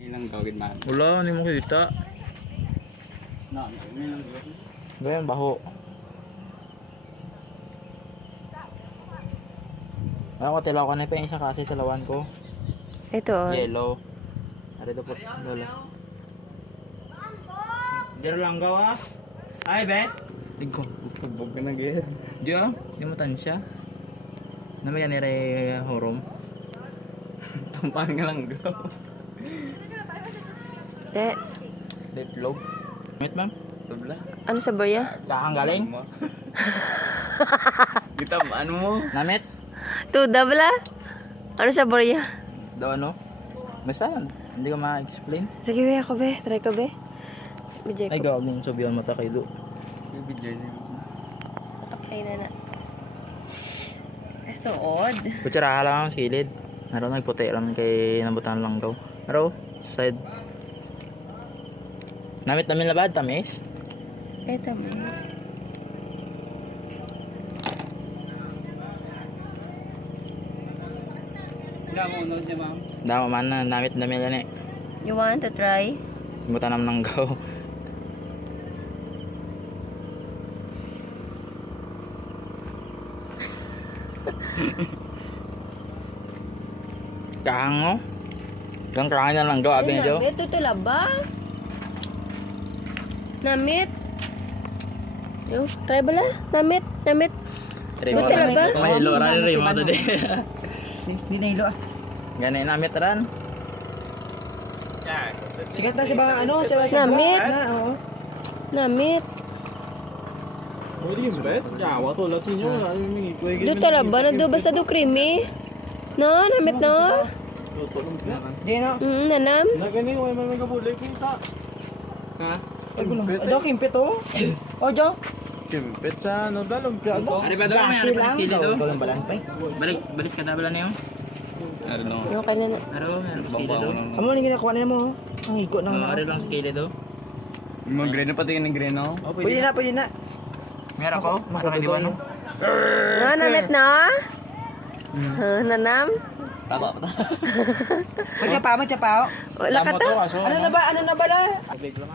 Ilang gawin man. Wala, hindi mo kita. Ilang gawin. Ganyan, baho. Ako, tilaw ko na pa yung isa kasi tilawan ko. Ito, oh. Yellow. Ari ito po, lola. Dito lang gawa. Ay, bet. Ligo. Pagbog ka na gaya. Di ah, di mo tansya. Namaya nire horom. Tampang nga lang gaw. Te, Detlog. Wait, ma'am. Tabla. ano sa barya? Kakang galing. Kita ano mo? Namit. Tuda bala? Ano sa barya? Do ano? Basta, hindi ko ma-explain. Sige be, ako be. Try ko be. Bijay Ay, ko. gawag mong sabihan mata kay Do. Bibigyan niyo. Ay, na. Ito, odd. Kutsara lang ang silid. Naroon nagputi lang kay nabutan lang daw. Naro, side. Namit namin labad, tamis. Ito, mo. Hindi mo unod niya ma'am. Dama man na, namit namin yan eh. You want to try? Nabutan naman ng gaw. Kahango. Kang kahango na lang gaw, abi na Jo. Namit, ito laba. Namit. Yo, try bala. Namit, namit. Buti lang ba? May hilo rin rin mo tadi. Hindi na hilo ah. Ganay namit ran. Sikat na sa mga ano, sa Namit. na, oo. Namit. Pwede yung bet? Yawa to lang sinyo. Do talaba na do basta do creamy. No, namit no. Di na. Nanam. Nagani ko may kabulay kita. Ha? Ay, gulong. Ado, kimpit oh. O, Jo. Kimpit sa ano ba? Lumpia ano? Ari ba daw may Gasi ari lang. skili do? Ikaw lang balang pa eh. Balis ka tabla niyo. I don't know. Okay na na. Aro, may skili do. Amo lang ginakuha na mo. Ang higo na na. Ari lang skili do. Mga greno pati ng greno. Oh, Pwede na, pwede na. Meron ako. Ano kay di ba no? No, namit no. Nanam. Tama pa. Magtapa, magtapa. Wala ka ta. Ano na ba? Ano na bala? Tubig lang.